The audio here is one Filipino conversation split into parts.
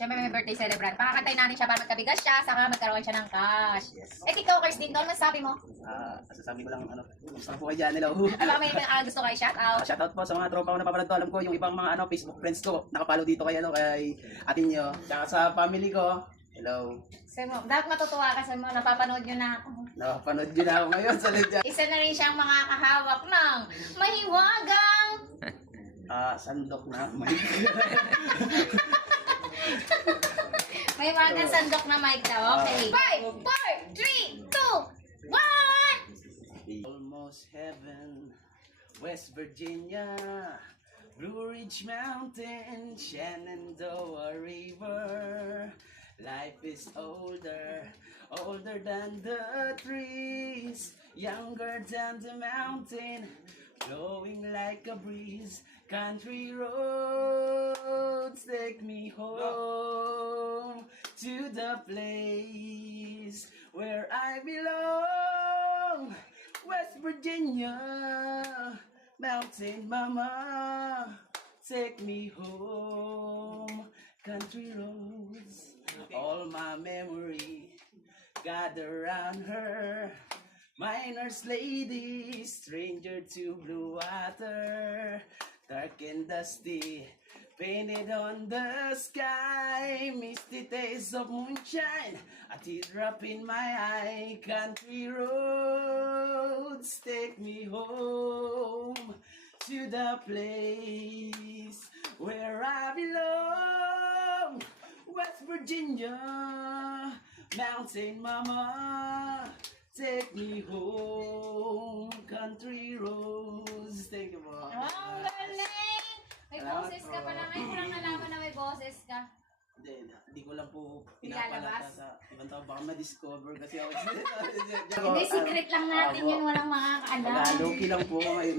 Siyempre may birthday celebrant. Pakakantay natin siya para magkabigas siya, saka magkaroon siya ng cash. Yes. Eh, TikTokers din doon, masasabi mo? Sasabi ko lang, gusto ko kayo dyan, hello. Ano ba may gusto kayo shout out? Shoutout po sa mga tropa ko na papanood to. Alam ko, yung ibang mga Facebook friends ko, nakapalo dito kay, kay atin nyo. Tsaka sa family ko, hello. Sabi mo, dapat matutuwa ka sa mo, napapanood nyo na ako. Napapanood nyo na ako ngayon sa Lidya. Isa na rin siyang mga kahawak ng mahiwagang Sandok na. mahiwagang sandok na mic daw. Okay. 5, 4, 3, 2, 1! Almost heaven, West Virginia, Blue Ridge Mountain, Shenandoah River. Life is older, older than the trees, younger than the mountain, flowing like a breeze. Country roads take me home to the place where I belong. West Virginia, mountain mama, take me home. Country roads, all my memory gather around her. Miner's lady, stranger to blue water, dark and dusty, painted on the sky, misty taste of moonshine, a teardrop in my eye. Country roads take me home to the place where I belong. West Virginia, mountain mama, take me home. Country roads. Thank you po. Wow, galing! May boses ka pala. Ngayon ko lang nalaman na may boses ka. Hindi ko lang po Ilalabas? pinapalata sa ibang tao. Baka ma-discover kasi ako. Hindi, secret lang natin yun. Walang makakaalam. Low-key lang po ako ngayon.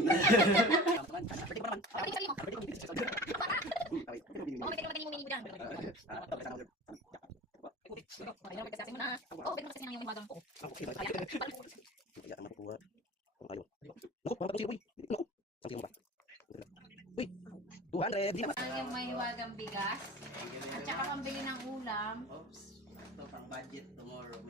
Ang yung may hiwagang bigas. At saka pambili ng ulam. Oops. Ito pang budget tomorrow.